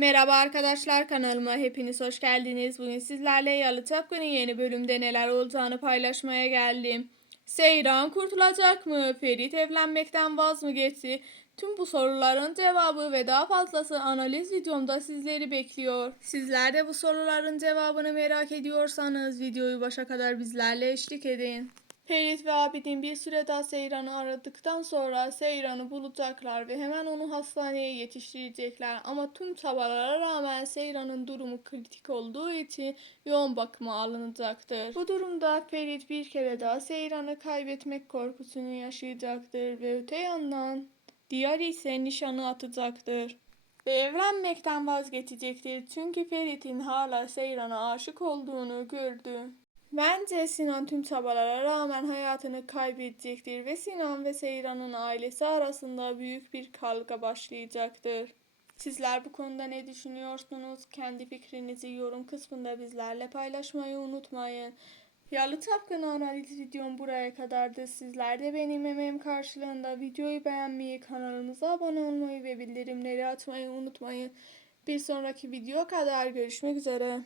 Merhaba arkadaşlar kanalıma hepiniz hoş geldiniz. Bugün sizlerle Yalı Çapkın'ın yeni bölümde neler olacağını paylaşmaya geldim. Seyran kurtulacak mı? Ferit evlenmekten vaz mı geçti? Tüm bu soruların cevabı ve daha fazlası analiz videomda sizleri bekliyor. Sizler de bu soruların cevabını merak ediyorsanız videoyu başa kadar bizlerle eşlik edin. Ferit ve Abidin bir süre daha Seyran'ı aradıktan sonra Seyran'ı bulacaklar ve hemen onu hastaneye yetiştirecekler. Ama tüm çabalara rağmen Seyran'ın durumu kritik olduğu için yoğun bakıma alınacaktır. Bu durumda Ferit bir kere daha Seyran'ı kaybetmek korkusunu yaşayacaktır ve öte yandan Diğer ise nişanı atacaktır. Ve evlenmekten vazgeçecektir çünkü Ferit'in hala Seyran'a aşık olduğunu gördü. Bence Sinan tüm çabalara rağmen hayatını kaybedecektir ve Sinan ve Seyran'ın ailesi arasında büyük bir kavga başlayacaktır. Sizler bu konuda ne düşünüyorsunuz? Kendi fikrinizi yorum kısmında bizlerle paylaşmayı unutmayın. Yalı Çapkın analiz videom buraya kadardı. Sizler de benim emeğim karşılığında videoyu beğenmeyi, kanalımıza abone olmayı ve bildirimleri açmayı unutmayın. Bir sonraki video kadar görüşmek üzere.